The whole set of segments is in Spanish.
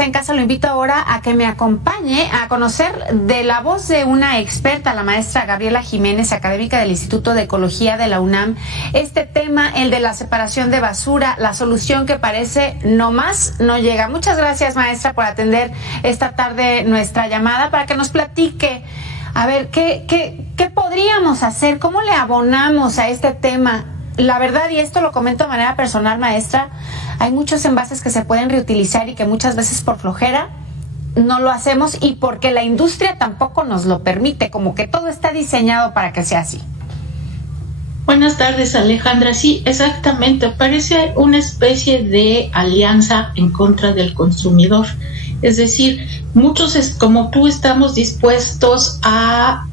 está en casa, lo invito ahora a que me acompañe a conocer de la voz de una experta, la maestra Gabriela Jiménez, académica del Instituto de Ecología de la UNAM, este tema, el de la separación de basura, la solución que parece no más no llega. Muchas gracias, maestra, por atender esta tarde nuestra llamada para que nos platique. A ver, ¿qué podríamos hacer? ¿Cómo le abonamos a este tema? La verdad, y esto lo comento de manera personal, maestra, hay muchos envases que se pueden reutilizar y que muchas veces por flojera no lo hacemos y porque la industria tampoco nos lo permite, como que todo está diseñado para que sea así. Buenas tardes, Alejandra. Sí, exactamente. Parece una especie de alianza en contra del consumidor. Es decir, muchos como tú estamos dispuestos a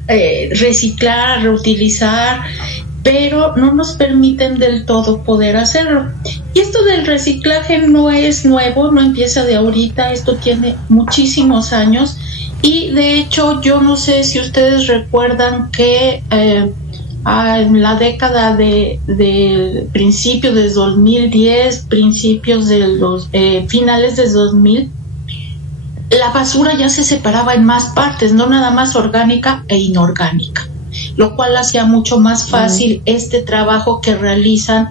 reciclar, a reutilizar, pero no nos permiten del todo poder hacerlo. Y esto del reciclaje no es nuevo, no empieza de ahorita, esto tiene muchísimos años y de hecho yo no sé si ustedes recuerdan que en la década de principios de 2010, principios de los finales de 2000, la basura ya se separaba en más partes, no nada más orgánica e inorgánica, lo cual hacía mucho más fácil este trabajo que realizan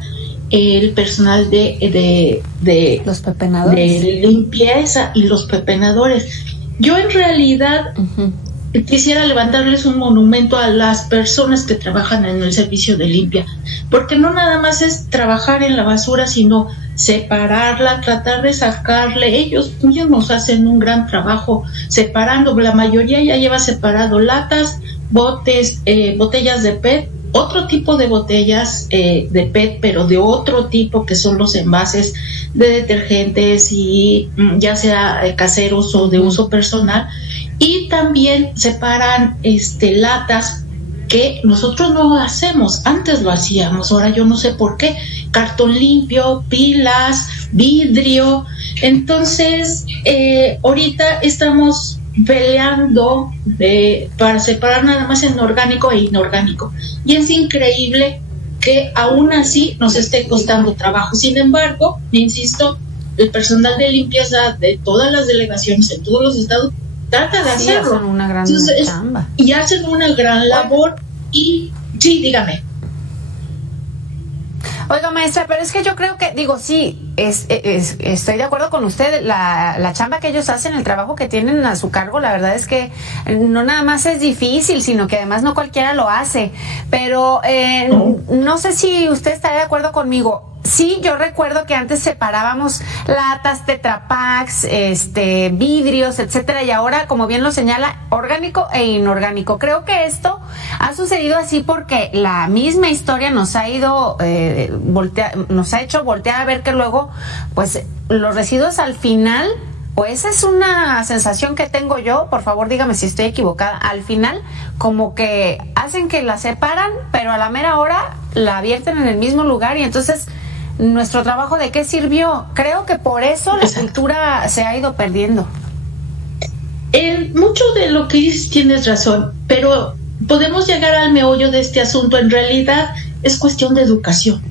el personal de los pepenadores, de limpieza y los pepenadores. Yo en realidad quisiera levantarles un monumento a las personas que trabajan en el servicio de limpia, porque no nada más es trabajar en la basura, sino separarla, tratar de sacarle. Ellos mismos hacen un gran trabajo separando. La mayoría ya lleva separado latas, botes, botellas de PET, otro tipo de botellas de PET, pero de otro tipo, que son los envases de detergentes y ya sea caseros o de uso personal, y también separan latas que nosotros no hacemos, antes lo hacíamos, ahora yo no sé por qué, cartón limpio, pilas, vidrio. Entonces ahorita estamos peleando para separar nada más en orgánico e inorgánico, y es increíble que aún así nos esté costando trabajo. Sin embargo, insisto, el personal de limpieza de todas las delegaciones en todos los estados trata de hacerlo. Hacen una gran chamba. Y hacen una gran labor. Y sí, dígame. Oiga, maestra, pero es que yo creo que, digo, sí, estoy de acuerdo con usted, la chamba que ellos hacen, el trabajo que tienen a su cargo, la verdad es que no nada más es difícil, sino que además no cualquiera lo hace, pero no sé si usted estaría de acuerdo conmigo. Sí, yo recuerdo que antes separábamos latas, tetrapacks, vidrios, etcétera, y ahora, como bien lo señala, orgánico e inorgánico. Creo que esto ha sucedido así porque la misma historia nos ha ido nos ha hecho voltear a ver que luego, pues, los residuos al final, pues es una sensación que tengo yo, por favor dígame si estoy equivocada, al final como que hacen que la separan, pero a la mera hora la vierten en el mismo lugar y entonces nuestro trabajo ¿de qué sirvió? Creo que por eso la cultura se ha ido perdiendo. Mucho de lo que dices tienes razón, pero podemos llegar al meollo de este asunto. En realidad es cuestión de educación,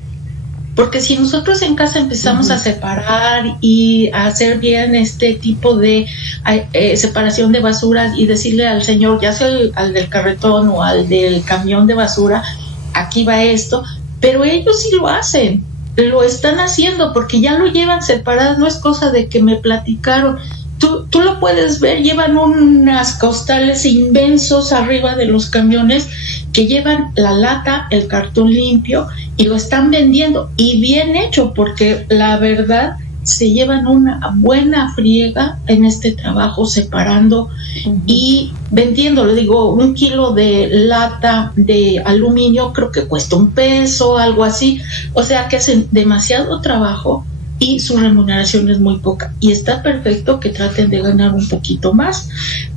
porque si nosotros en casa empezamos a separar y a hacer bien este tipo de separación de basuras y decirle al señor, ya sea al del carretón o al del camión de basura, aquí va esto, pero ellos sí lo hacen, lo están haciendo porque ya lo llevan separado, no es cosa de que me platicaron. Tú lo puedes ver, llevan unas costales inmensos arriba de los camiones que llevan la lata, el cartón limpio y lo están vendiendo, y bien hecho, porque la verdad se llevan una buena friega en este trabajo separando y vendiendo. Le digo, 1 kilo de lata de aluminio creo que cuesta $1, algo así, o sea que hacen demasiado trabajo y su remuneración es muy poca, y está perfecto que traten de ganar un poquito más,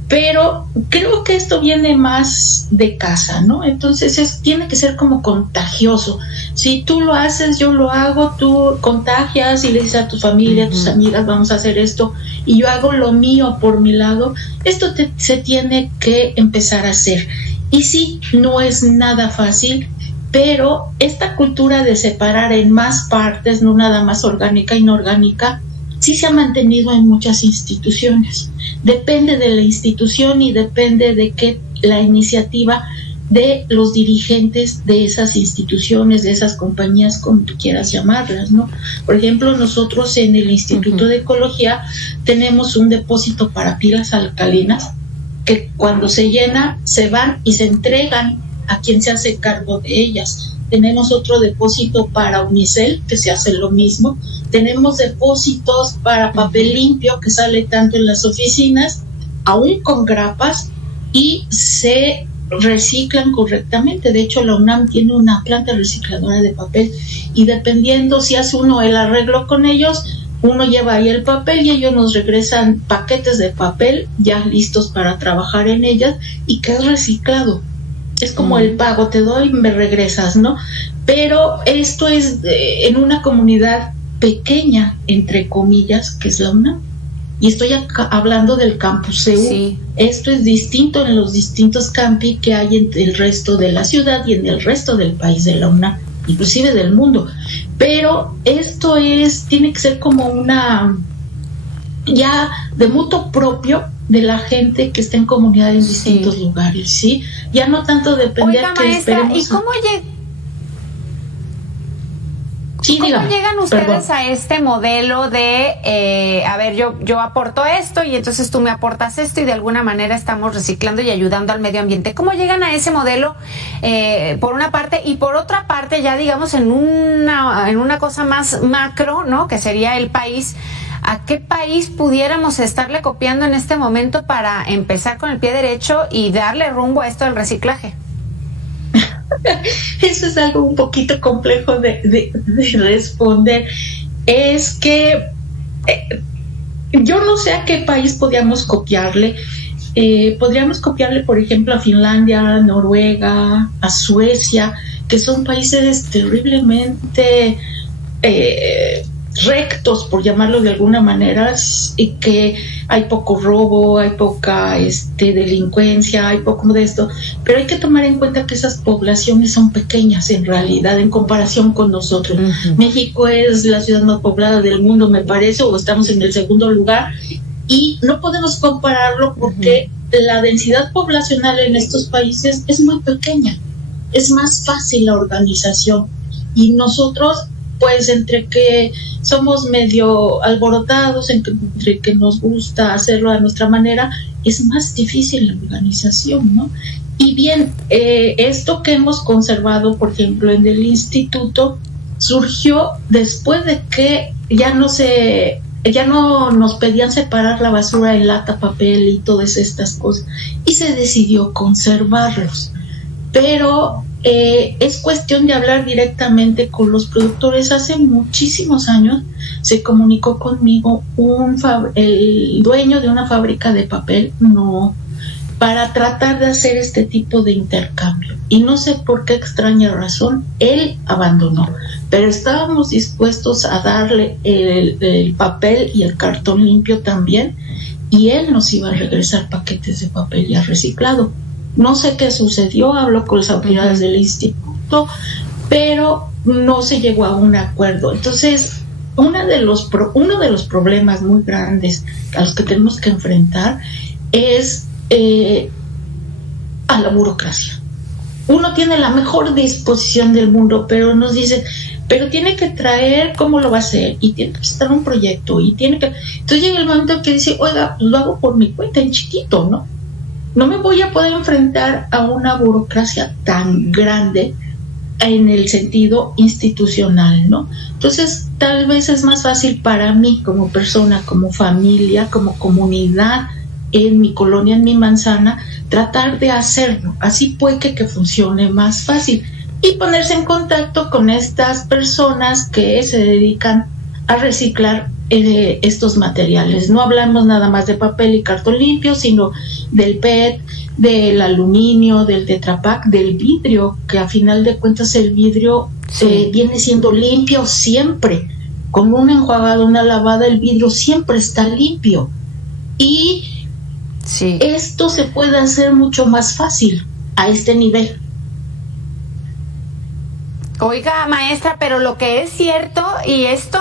pero creo que esto viene más de casa, ¿no? Entonces tiene que ser como contagioso. Si tú lo haces, yo lo hago, tú contagias y le dices a tu familia, a tus amigas, vamos a hacer esto, y yo hago lo mío por mi lado. Esto se tiene que empezar a hacer. Y sí, no es nada fácil, pero esta cultura de separar en más partes, no nada más orgánica e inorgánica, sí se ha mantenido en muchas instituciones. Depende de la institución y depende de que la iniciativa de los dirigentes de esas instituciones, de esas compañías, como tú quieras llamarlas, ¿no? Por ejemplo, nosotros en el Instituto de Ecología tenemos un depósito para pilas alcalinas que cuando se llena se van y se entregan a quien se hace cargo de ellas. Tenemos otro depósito para unicel, que se hace lo mismo. Tenemos depósitos para papel limpio, que sale tanto en las oficinas, aún con grapas, y se reciclan correctamente. De hecho, la UNAM tiene una planta recicladora de papel y dependiendo si hace uno el arreglo con ellos, uno lleva ahí el papel y ellos nos regresan paquetes de papel ya listos para trabajar en ellas y que es reciclado. Es como el pago, te doy y me regresas, ¿no? Pero esto es en una comunidad pequeña, entre comillas, que es la UNAM. Y estoy hablando del campus CEU. Sí. Esto es distinto en los distintos campi que hay en el resto de la ciudad y en el resto del país de la UNAM, inclusive del mundo. Pero esto tiene que ser como una ya de mutuo propio de la gente que está en comunidad en distintos lugares, ¿sí? Ya no tanto depender. Oiga, maestra, ¿y cómo ¿Cómo llegan ustedes a este modelo de, a ver, yo aporto esto y entonces tú me aportas esto y de alguna manera estamos reciclando y ayudando al medio ambiente? ¿Cómo llegan a ese modelo, por una parte, y por otra parte, ya digamos en una cosa más macro, ¿no? Que sería el país. ¿A qué país pudiéramos estarle copiando en este momento para empezar con el pie derecho y darle rumbo a esto del reciclaje? Eso es algo un poquito complejo de responder. Es que yo no sé a qué país podríamos copiarle. Podríamos copiarle, por ejemplo, a Finlandia, a Noruega, a Suecia, que son países terriblemente rectos, por llamarlo de alguna manera, y que hay poco robo, hay poca delincuencia, hay poco de esto, pero hay que tomar en cuenta que esas poblaciones son pequeñas en realidad en comparación con nosotros. México es la ciudad más poblada del mundo, me parece, o estamos en el segundo lugar, y no podemos compararlo porque la densidad poblacional en estos países es muy pequeña, es más fácil la organización, y nosotros pues entre que somos medio alborotados, entre que nos gusta hacerlo a nuestra manera, es más difícil la organización, ¿no? Y bien, esto que hemos conservado, por ejemplo, en el instituto, surgió después de que ya no nos pedían separar la basura en lata, papel y todas estas cosas, y se decidió conservarlos. Pero es cuestión de hablar directamente con los productores. Hace muchísimos años se comunicó conmigo el dueño de una fábrica de papel, para tratar de hacer este tipo de intercambio. Y no sé por qué extraña razón, él abandonó. Pero estábamos dispuestos a darle el papel y el cartón limpio también, y él nos iba a regresar paquetes de papel ya reciclado. No sé qué sucedió, hablo con las autoridades del instituto, pero no se llegó a un acuerdo. Entonces, uno de los problemas muy grandes a los que tenemos que enfrentar es a la burocracia. Uno tiene la mejor disposición del mundo, pero nos dice, pero tiene que traer cómo lo va a hacer, y tiene que presentar un proyecto, y tiene que... Entonces llega el momento que dice, oiga, pues lo hago por mi cuenta, en chiquito, ¿no? No me voy a poder enfrentar a una burocracia tan grande en el sentido institucional, ¿no? Entonces, tal vez es más fácil para mí como persona, como familia, como comunidad, en mi colonia, en mi manzana, tratar de hacerlo. Así puede que funcione más fácil. Y ponerse en contacto con estas personas que se dedican a reciclar estos materiales. No hablamos nada más de papel y cartón limpio, sino del PET, del aluminio, del Tetra Pak, del vidrio, que a final de cuentas el vidrio viene siendo limpio siempre. Con una enjuagada, una lavada, el vidrio siempre está limpio. Y esto se puede hacer mucho más fácil a este nivel. Oiga, maestra, pero lo que es cierto, y esto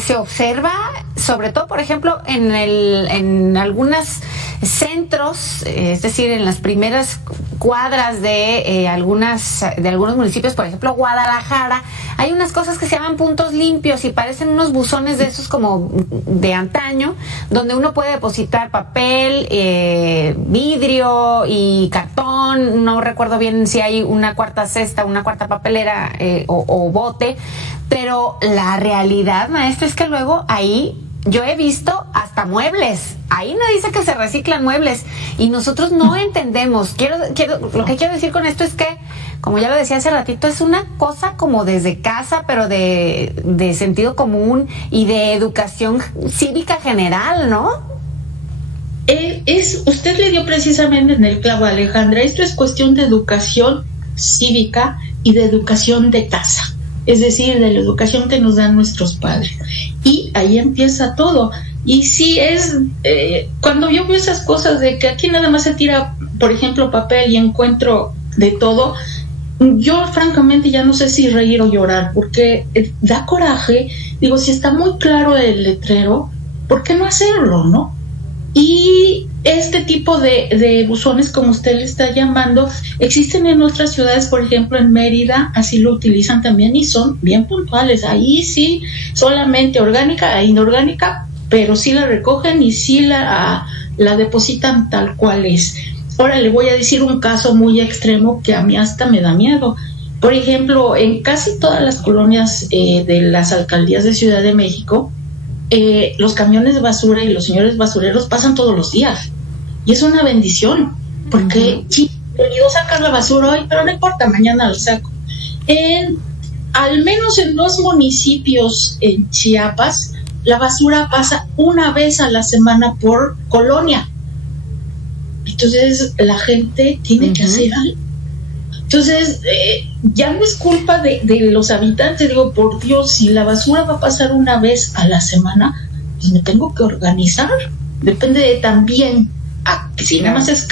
se observa, sobre todo, por ejemplo, en algunos centros, es decir, en las primeras cuadras de algunos municipios, por ejemplo, Guadalajara, hay unas cosas que se llaman puntos limpios y parecen unos buzones de esos como de antaño, donde uno puede depositar papel, vidrio y cartón. No recuerdo bien si hay una cuarta cesta, una cuarta papelera o bote, pero la realidad, maestra, es que luego ahí yo he visto hasta muebles. Ahí no dice que se reciclan muebles y nosotros no entendemos. Lo que quiero decir con esto es que, como ya lo decía hace ratito, es una cosa como desde casa, pero de sentido común y de educación cívica general, ¿no? Usted le dio precisamente en el clavo, Alejandra. Esto es cuestión de educación cívica y de educación de casa, es decir, de la educación que nos dan nuestros padres. Y ahí empieza todo. Y sí cuando yo veo esas cosas de que aquí nada más se tira, por ejemplo, papel y encuentro de todo, yo francamente ya no sé si reír o llorar, porque da coraje. Digo, si está muy claro el letrero, ¿por qué no hacerlo, no? Y este tipo de buzones, como usted le está llamando, existen en otras ciudades, por ejemplo en Mérida, así lo utilizan también y son bien puntuales. Ahí sí, solamente orgánica e inorgánica, pero sí la recogen y sí la depositan tal cual es. Ahora le voy a decir un caso muy extremo que a mí hasta me da miedo. Por ejemplo, en casi todas las colonias de las alcaldías de Ciudad de México, los camiones de basura y los señores basureros pasan todos los días. Y es una bendición, porque sí, he ido a sacar la basura hoy, pero no importa, mañana la saco. Al menos en 2 municipios en Chiapas, la basura pasa una vez a la semana por colonia. Entonces la gente tiene que hacer algo. Entonces, ya no es culpa de los habitantes. Digo, por Dios, si la basura va a pasar una vez a la semana, pues me tengo que organizar. Depende de también, que si nada más es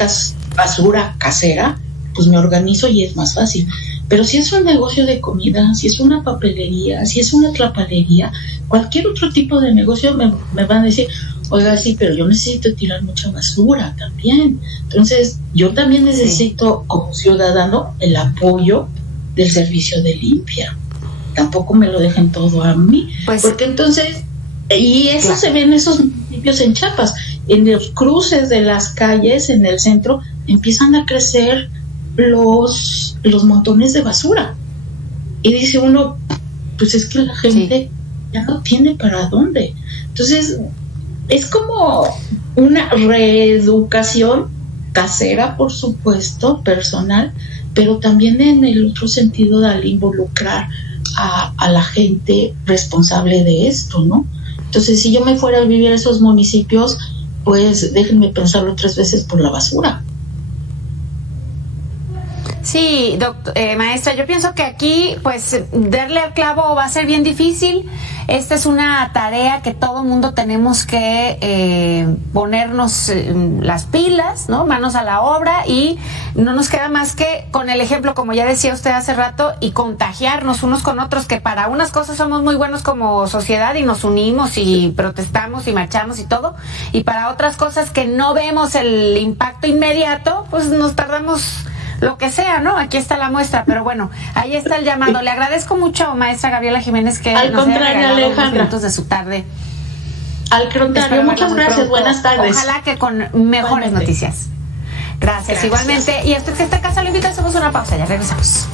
basura casera, pues me organizo y es más fácil. Pero si es un negocio de comida, si es una papelería, si es una trapalería, cualquier otro tipo de negocio me van a decir, oiga, sí, pero yo necesito tirar mucha basura también. Entonces, yo también necesito, como ciudadano, el apoyo del servicio de limpia. Tampoco me lo dejen todo a mí. Pues, porque entonces, y eso se ve en esos municipios en Chiapas, en los cruces de las calles, en el centro, empiezan a crecer los montones de basura. Y dice uno, pues es que la gente ya no tiene para dónde. Entonces, es como una reeducación casera, por supuesto, personal, pero también en el otro sentido al involucrar a la gente responsable de esto, ¿no? Entonces, si yo me fuera a vivir a esos municipios, pues déjenme pensarlo 3 veces por la basura. Sí, maestra, yo pienso que aquí, pues, darle al clavo va a ser bien difícil. Esta es una tarea que todo mundo tenemos que ponernos las pilas, ¿no? Manos a la obra, y no nos queda más que con el ejemplo, como ya decía usted hace rato, y contagiarnos unos con otros, que para unas cosas somos muy buenos como sociedad y nos unimos y protestamos y marchamos y todo, y para otras cosas que no vemos el impacto inmediato, pues nos tardamos lo que sea, ¿no? Aquí está la muestra, pero bueno, ahí está el llamado. Le agradezco mucho, maestra Gabriela Jiménez, que nos haya regalado unos minutos de su tarde. Al contrario, muchas gracias, buenas tardes. Ojalá que con mejores noticias. Gracias, igualmente. Y a usted que está en casa lo invito, hacemos una pausa, ya regresamos.